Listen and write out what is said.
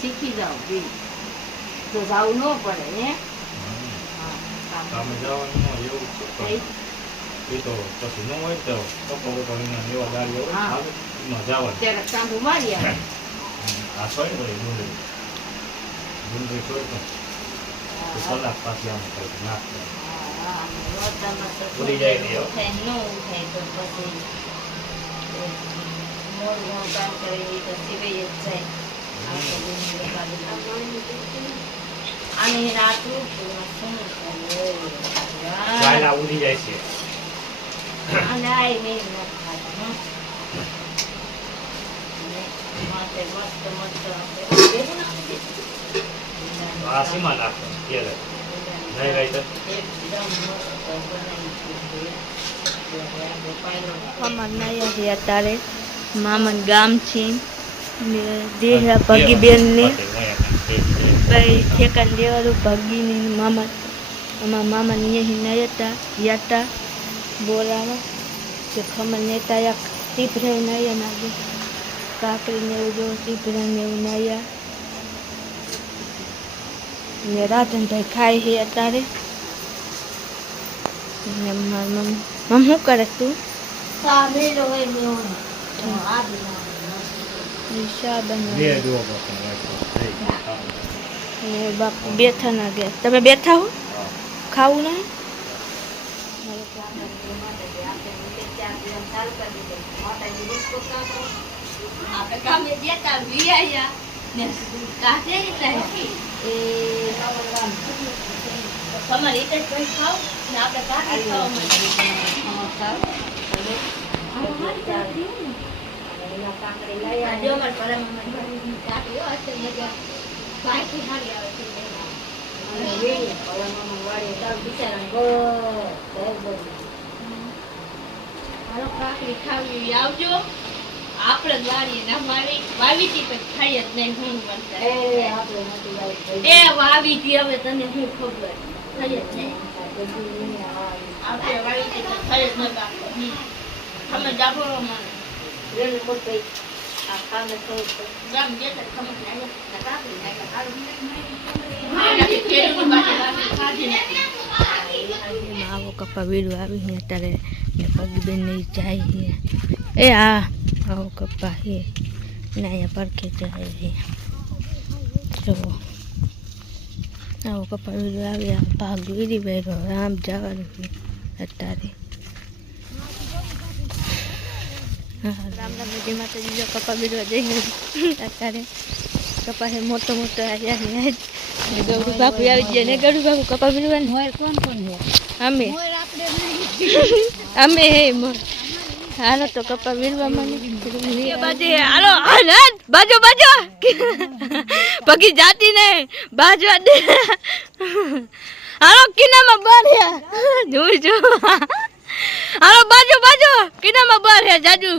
શીખી જાવ તો જવું ન પડે હે કામે જવાનું એવું એ તો પછી ન હોય તો પપ્પા એવા ગાડી હોય એમાં જવાનું ત્યારે કાંદું મારી આવે આ છોડી પડી ડુંગળી છોડ તો કલાક પાછી આમ કરી નાખ ભૂલી જાય ને ન ઉઠાય તો પછી મોડું કામ કરી તો સિવાય જ જાય અને રાતું શું ચાલા ઉડી જાય છે અને આય નહીં ન ખાય માથે મસ્ત મસ્ત આ સીમા નાખો તેલ નહીં રહી તો એકદમ મસ્ત બનાવી છે અત્યારે મામન ગામ છે દેહરા ભગી બેન ને ભાઈ ઠેકાન દેવાનું ભગી ને મામા અમારા મામા ને નયતા યાતા બોલાવા કે ખમણ નેતા યા તીપરે નયા નાગે કાકરી ને એવું જો તીપરે ને એવું નયા ને રાધનભાઈ ખાય છે અત્યારે ને મારા મમ્મી શું કરે તું બાપુ બેઠા ના ગયા તમે બેઠા હો ખાવું નહીં કાકડી ખાવી આવજો આપણે વાળી ના વાવી હતી પણ ખાઈ જ નહીં હું એ વાવી હતી હવે તને શું ખબર ખાઈ જ નહીં આપણે વાવી હતી તો ખાઈ જ નહીં તમે જાગો મને રેલ કોટ પઈ આ કામે થોડું ગામ જેતા ખમત લાગે ના કાકડી લાગે આવો કપા વેડું આવી અત્યારે પગી બેન નહીં જાય છે એ હા આવો કપા હે ને અહીંયા પડખે જાય છે જો આવો કપા વેડું આવી આમ ભાગ વેરી વેરો આમ જવાનું છે અત્યારે રામ રામ બધી માતાજી જો કપા વેડવા જઈ અત્યારે કપા હે મોટો મોટો આવ્યા ને ગૌરી બાપુ આવી ગયા ને ગૌરી બાપુ કપા વેડવાનું હોય કોણ કોણ હે અમે હે હાલો તો કપા વીરવા મને બાજે હાલો બાજો બાજો પગી જાતી નહીં બાજવા દે હાલો કિનામાં બાર હે જોઈ જો હાલો બાજો બાજો કિનામાં બાર હે જાજુ